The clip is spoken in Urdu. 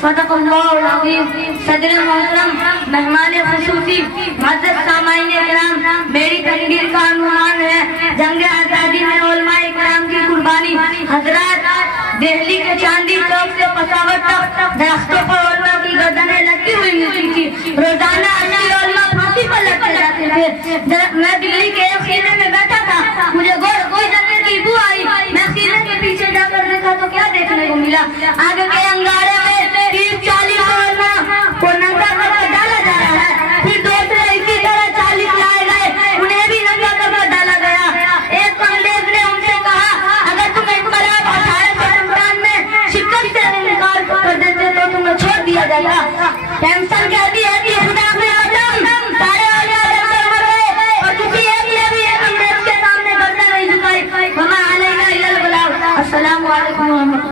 صدق اللہ العظیم۔ صدر محترم، مہمان خصوصی، معزز سامعین کرام، میری تقریر کا عنوان ہے جنگ آزادی میں علماء کرام کی قربانی۔ حضرات، دہلی کے چاندی چوک سے پشاور تک درختوں پر علماء کی گردنیں لٹکی ہوئی ملتی تھی۔ روزانہ 80 علماء پھانسی پر لٹکے جاتے تھے۔ میں دلی کے ایک خیمے میں بیٹھا تھا، مجھے کوئی جننے کی بو آئی۔ میں خیمے کے پیچھے جا کر دیکھا تو کیا دیکھنے کو ملا؟ آگے کے انگارے میں 30-40 علماء کو ننگا کر کے ڈالا جا رہا ہے۔ پھر دوسرے اسی طرح 40 لائے گئے، انہیں بھی ننگا کر کے ڈالا گیا۔ ایک انگریز نے ان سے کہا، اگر تم انقلاب 1857 میں شکست سے انکار کر دیتے تو تمہیں چھوڑ دیا جاتا۔ ٹینشن کہتی ہے کہ خدا میں آدم سارے اولیاء جنگل مر گئے اور کسی ایک نے بھی ایک انگریز کے سامنے گردن نہیں جھکائی۔ وما علینا الا البلاغ۔ السلام علیکم ورحمۃ اللہ۔